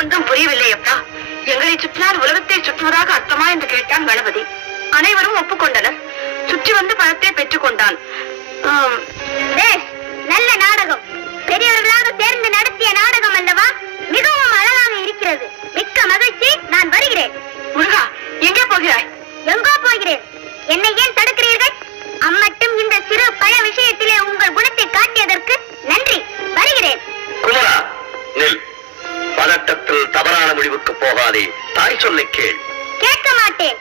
ஒன்றும் புரியவில்லை அப்பா. எங்களை சுற்றினால் உலகத்தை சுற்றுவதாக அர்த்தமா என்று கேட்டான் கணபதி. அனைவரும் ஒப்புக்கொண்டனர். சுற்றி வந்து பணத்தை பெற்றுக் கொண்டான். நல்ல நாடகம். பெரியவர்களாக சேர்ந்து நடத்திய நாடகம் அல்லவா? மிகவும் அழகாக இருக்கிறது. மிக்க மகிழ்ச்சி. நான் வருகிறேன். முருகா, எங்கே போகிறாய்? எங்கோ போகிறேன். என்னை ஏன் தடுக்கிறீர்கள்? அம்மட்டும் இந்த சிறு பழ விஷயத்திலே உங்கள் குணத்தை காட்டியதற்கு நன்றி. வருகிறேன். குமரா, நில். பதட்டத்தில் தவறான முடிவுக்கு போகாதே. தாய் சொல்லை கேள். கேட்க மாட்டேன்.